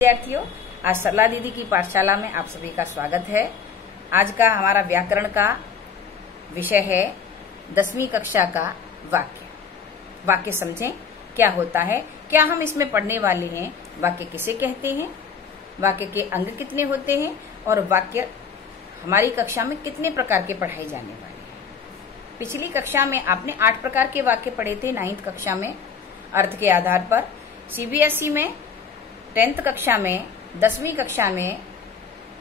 विद्यार्थियों, आज सरला दीदी की पाठशाला में आप सभी का स्वागत है। आज का हमारा व्याकरण का विषय है 10वीं कक्षा का वाक्य। वाक्य समझें क्या होता है, क्या हम इसमें पढ़ने वाले हैं, वाक्य किसे कहते हैं, वाक्य के अंग कितने होते हैं और वाक्य हमारी कक्षा में कितने प्रकार के पढ़ाए जाने वाले हैं। पिछली कक्षा में आपने 8 प्रकार के वाक्य पढ़े थे 9th कक्षा में अर्थ के आधार पर, सीबीएसई में 10th कक्षा में, 10वीं कक्षा में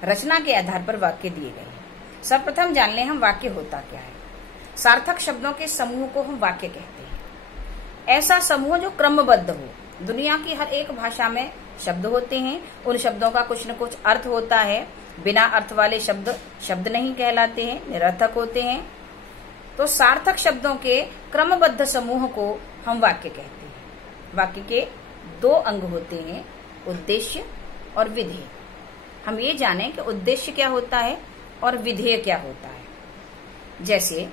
रचना के आधार पर वाक्य दिए गए हैं। सर्वप्रथम जान लें हम वाक्य होता क्या है। सार्थक शब्दों के समूह को हम वाक्य कहते हैं। ऐसा समूह जो क्रमबद्ध हो। दुनिया की हर एक भाषा में शब्द होते हैं, उन शब्दों का कुछ न कुछ अर्थ होता है। बिना अर्थ वाले शब्द शब्द नहीं कहलाते हैं, निरर्थक होते हैं। तो सार्थक शब्दों के क्रमबद्ध समूह को हम वाक्य कहते हैं। वाक्य के 2 अंग होते हैं, उद्देश्य और विधेय। हम ये जानें कि उद्देश्य क्या होता है और विधेय क्या होता है। जैसे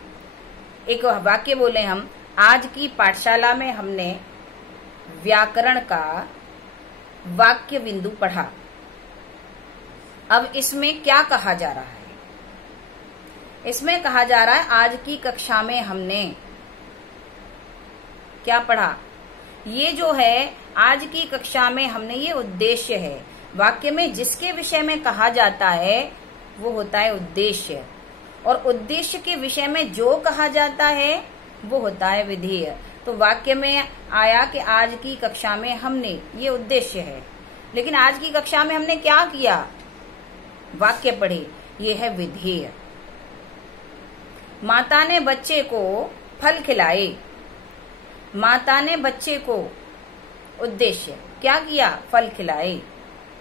एक वाक्य बोले हम, आज की पाठशाला में हमने व्याकरण का वाक्य बिंदु पढ़ा। अब इसमें क्या कहा जा रहा है? इसमें कहा जा रहा है आज की कक्षा में हमने क्या पढ़ा। ये जो है आज की कक्षा में हमने, ये उद्देश्य है। वाक्य में जिसके विषय में कहा जाता है वो होता है उद्देश्य, और उद्देश्य के विषय में जो कहा जाता है वो होता है विधेय। तो वाक्य में आया कि आज की कक्षा में हमने, ये उद्देश्य है। लेकिन आज की कक्षा में हमने क्या किया? वाक्य पढ़े, ये है विधेय। माता ने बच्चे को फल खिलाए। माता ने बच्चे को, उद्देश्य, क्या किया? फल खिलाए,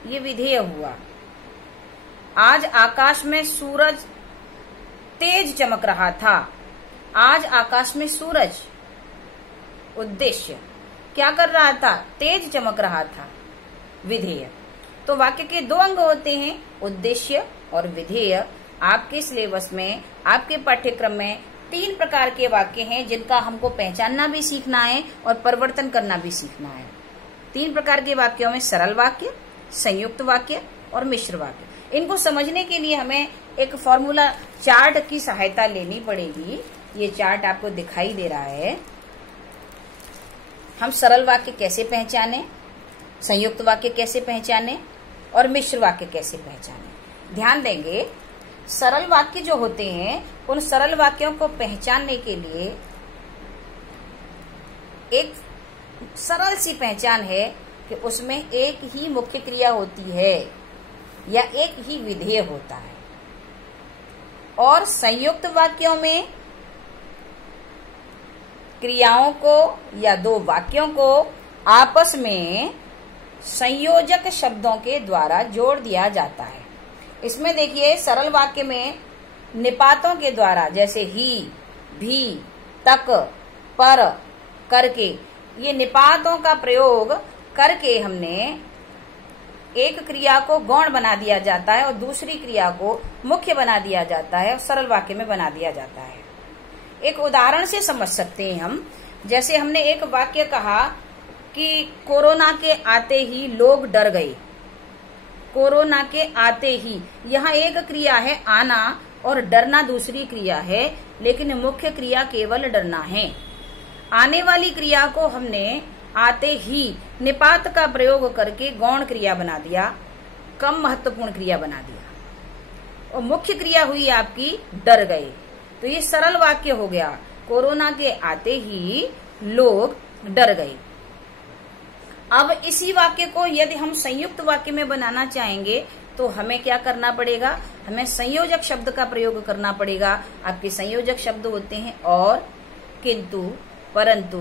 ये विधेय हुआ। आज आकाश में सूरज तेज चमक रहा था। आज आकाश में सूरज, उद्देश्य, क्या कर रहा था? तेज चमक रहा था, विधेय। तो वाक्य के 2 अंग होते हैं, उद्देश्य और विधेय। आपके सिलेबस में, आपके पाठ्यक्रम में 3 प्रकार के वाक्य हैं जिनका हमको पहचानना भी सीखना है और परिवर्तन करना भी सीखना है। 3 प्रकार के वाक्यों में सरल वाक्य, संयुक्त वाक्य और मिश्र वाक्य। इनको समझने के लिए हमें एक फॉर्मूला चार्ट की सहायता लेनी पड़ेगी। ये चार्ट आपको दिखाई दे रहा है। हम सरल वाक्य कैसे पहचाने, संयुक्त वाक्य कैसे पहचाने और मिश्र वाक्य कैसे पहचाने। ध्यान देंगे, सरल वाक्य जो होते हैं, उन सरल वाक्यों को पहचानने के लिए एक सरल सी पहचान है कि उसमें एक ही मुख्य क्रिया होती है या एक ही विधेय होता है। और संयुक्त वाक्यों में क्रियाओं को या 2 वाक्यों को आपस में संयोजक शब्दों के द्वारा जोड़ दिया जाता है। इसमें देखिए, सरल वाक्य में निपातों के द्वारा, जैसे ही, भी, तक, पर, करके, ये निपातों का प्रयोग करके हमने एक क्रिया को गौण बना दिया जाता है और दूसरी क्रिया को मुख्य बना दिया जाता है और सरल वाक्य में बना दिया जाता है। एक उदाहरण से समझ सकते हैं हम। जैसे हमने एक वाक्य कहा कि कोरोना के आते ही लोग डर गए। कोरोना के आते ही, यहाँ एक क्रिया है आना और डरना दूसरी क्रिया है, लेकिन मुख्य क्रिया केवल डरना है। आने वाली क्रिया को हमने आते ही निपात का प्रयोग करके गौण क्रिया बना दिया, कम महत्वपूर्ण क्रिया बना दिया, और मुख्य क्रिया हुई आपकी डर गए। तो ये सरल वाक्य हो गया, कोरोना के आते ही लोग डर गए। अब इसी वाक्य को यदि हम संयुक्त वाक्य में बनाना चाहेंगे तो हमें क्या करना पड़ेगा? हमें संयोजक शब्द का प्रयोग करना पड़ेगा। आपके संयोजक शब्द होते हैं और, किंतु, परंतु,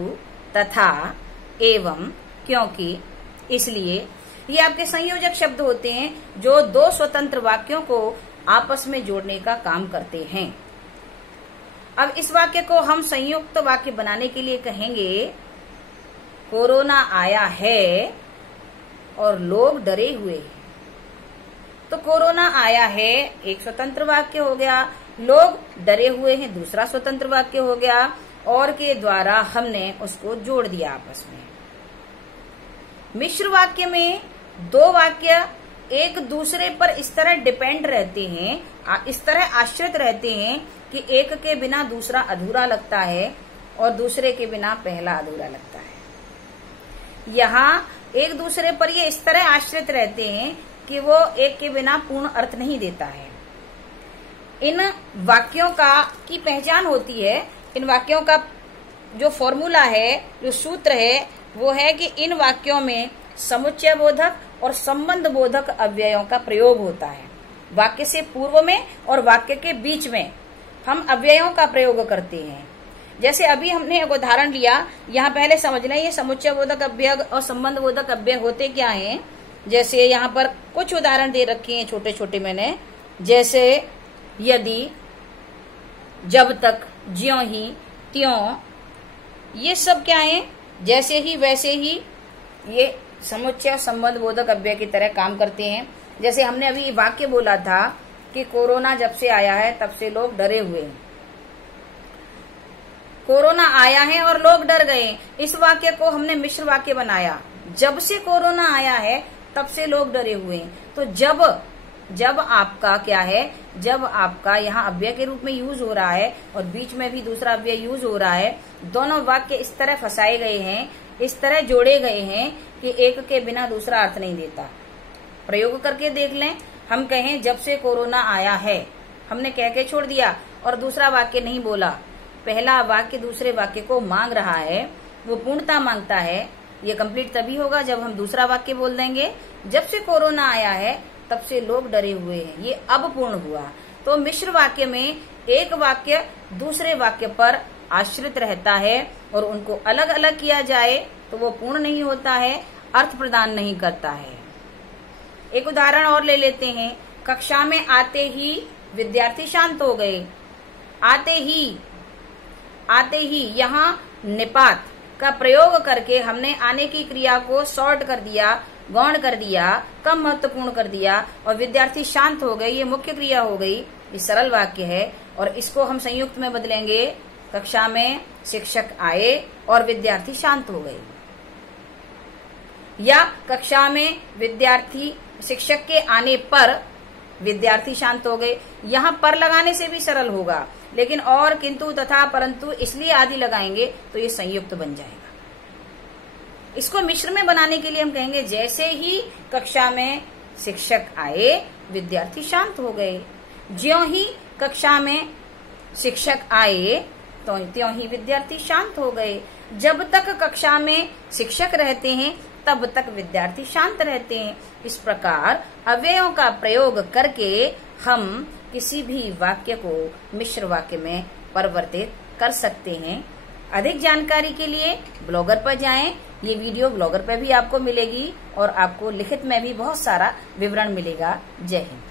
तथा, एवं, क्योंकि, इसलिए। ये आपके संयोजक शब्द होते हैं जो 2 स्वतंत्र वाक्यों को आपस में जोड़ने का काम करते हैं। अब इस वाक्य को हम संयुक्त वाक्य बनाने के लिए कहेंगे, कोरोना आया है और लोग डरे हुए हैं। तो कोरोना आया है एक स्वतंत्र वाक्य हो गया, लोग डरे हुए हैं दूसरा स्वतंत्र वाक्य हो गया, और के द्वारा हमने उसको जोड़ दिया आपस में। मिश्र वाक्य में दो वाक्य एक दूसरे पर इस तरह डिपेंड रहते हैं, इस तरह आश्रित रहते हैं कि एक के बिना दूसरा अधूरा लगता है और दूसरे के बिना पहला अधूरा लगता है। यहाँ एक दूसरे पर ये इस तरह आश्रित रहते हैं कि वो एक के बिना पूर्ण अर्थ नहीं देता है। इन वाक्यों की पहचान होती है, इन वाक्यों का जो फॉर्मूला है, जो सूत्र है, वो है कि इन वाक्यों में समुच्चय बोधक और संबंध बोधक अव्ययों का प्रयोग होता है। वाक्य से पूर्व में और वाक्य के बीच में हम अव्ययों का प्रयोग करते हैं। जैसे अभी हमने एक उदाहरण लिया, यहाँ पहले समझना ये समुच्चय बोधक अव्यय और संबंध बोधक अव्यय होते क्या हैं। जैसे यहाँ पर कुछ उदाहरण दे रखे हैं छोटे छोटे मैंने, जैसे यदि, जब तक, ज्यों ही, त्यों, ये सब क्या है, जैसे ही वैसे ही, ये समुच्चय संबंध बोधक अव्यय की तरह काम करते हैं। जैसे हमने अभी वाक्य बोला था कि कोरोना जब से आया है तब से लोग डरे हुए हैं। कोरोना आया है और लोग डर गए, इस वाक्य को हमने मिश्र वाक्य बनाया। जब से कोरोना आया है तब से लोग डरे हुए हैं। तो जब आपका क्या है, जब आपका यहाँ अव्यय के रूप में यूज हो रहा है और बीच में भी दूसरा अव्यय यूज हो रहा है, दोनों वाक्य इस तरह फंसाए गए हैं, इस तरह जोड़े गए हैं कि एक के बिना दूसरा अर्थ नहीं देता। प्रयोग करके देख लें। हम कहें जब से कोरोना आया है, हमने कह के छोड़ दिया और दूसरा वाक्य नहीं बोला। पहला वाक्य दूसरे वाक्य को मांग रहा है, वो पूर्णता मांगता है। ये कंप्लीट तभी होगा जब हम दूसरा वाक्य बोल देंगे। जब से कोरोना आया है तब से लोग डरे हुए हैं, ये अब पूर्ण हुआ। तो मिश्र वाक्य में एक वाक्य दूसरे वाक्य पर आश्रित रहता है और उनको अलग अलग किया जाए तो वो पूर्ण नहीं होता है, अर्थ प्रदान नहीं करता है। एक उदाहरण और ले लेते हैं। कक्षा में आते ही विद्यार्थी शांत हो गए। आते ही यहाँ निपात का प्रयोग करके हमने आने की क्रिया को शॉर्ट कर दिया, गौण कर दिया, कम महत्वपूर्ण कर दिया और विद्यार्थी शांत हो गए, ये मुख्य क्रिया हो गई। ये सरल वाक्य है और इसको हम संयुक्त में बदलेंगे। कक्षा में शिक्षक आए और विद्यार्थी शांत हो गए, या कक्षा में शिक्षक के आने पर विद्यार्थी शांत हो गए। यहाँ पर लगाने से भी सरल होगा, लेकिन और, किंतु, तथा, परंतु इसलिए आदि लगाएंगे तो ये संयुक्त बन जाएगा। इसको मिश्र में बनाने के लिए हम कहेंगे जैसे ही कक्षा में शिक्षक आए विद्यार्थी शांत हो गए। ज्यों ही कक्षा में शिक्षक आए तो त्यों ही विद्यार्थी शांत हो गए। जब तक कक्षा में शिक्षक रहते हैं तब तक विद्यार्थी शांत रहते हैं। इस प्रकार अव्ययों का प्रयोग करके हम किसी भी वाक्य को मिश्र वाक्य में परिवर्तित कर सकते हैं। अधिक जानकारी के लिए ब्लॉगर पर जाएं। ये वीडियो ब्लॉगर पर भी आपको मिलेगी और आपको लिखित में भी बहुत सारा विवरण मिलेगा। जय हिंद।